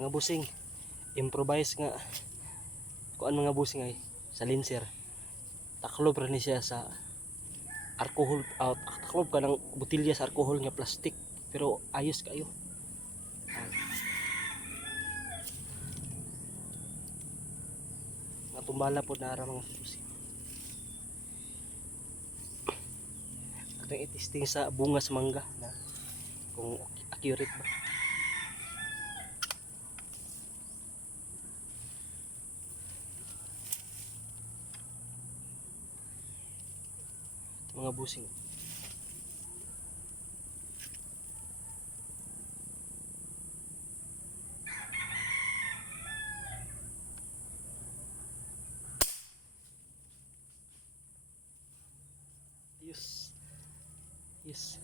mga busing improvise nga kuan mga busing ay sa linser taklob ra ni siya sa alcohol taklob ka ng botilya sa alcohol nga plastic pero ayos kayo. Nga tumbala po na ara mga busing atong itisting sa bungas mangga na kung accurate ba. Mga busing yes